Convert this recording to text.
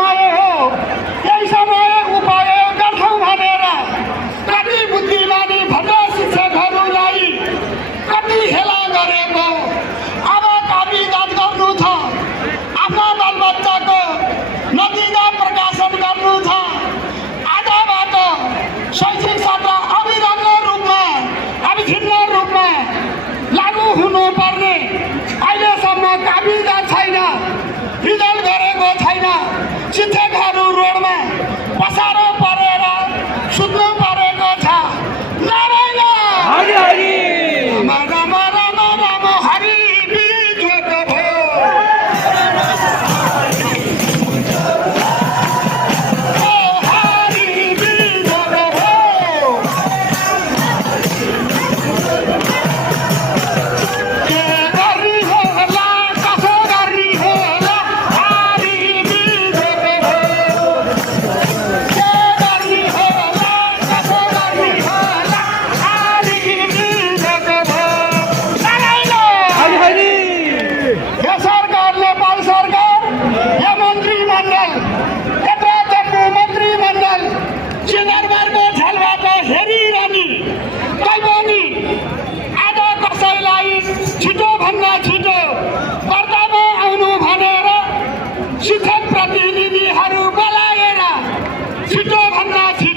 समय हो यही समय उपयोग गर्छौँ भनेर कति बुद्धिमानी भद्र शिक्षकहरूलाई कति हेला गरेको अब काबिजात गर्नु छ आफ्ना बालबच्चाको नतिजा प्रकाशन गर्नु छ आजबाट शैक्षिक सत्र अविच्छिन्न रूपमा लागू हुनुपर्ने अहिलेसम्म काबिजात छैन रिजल्ट गरेको छैन शिक्षकहरू रोडमा पसारो परेर सुत्नु परेको छ नारायण राम राम राम हरि बिजोग भयो हरि बिजोग भयो के गर्री होला कसो गर्री होला हरि बिजोग भयो के गर्री होला कसो गर्री होला हरि बिजोग भयो नारायण यो सरकार नेपाल सरकार यो मन्त्रीमण्डल यत्र जम्मू मन्त्रीमण्डल सिंहदरबारको छलबाट हेरिरहने कहीँ पनि आज कसैलाई छिटोभन्दा छिटो पर्दामा आउनु भनेर शिक्षक प्रतिनिधिहरू बोलाएर छिटोभन्दा छिटो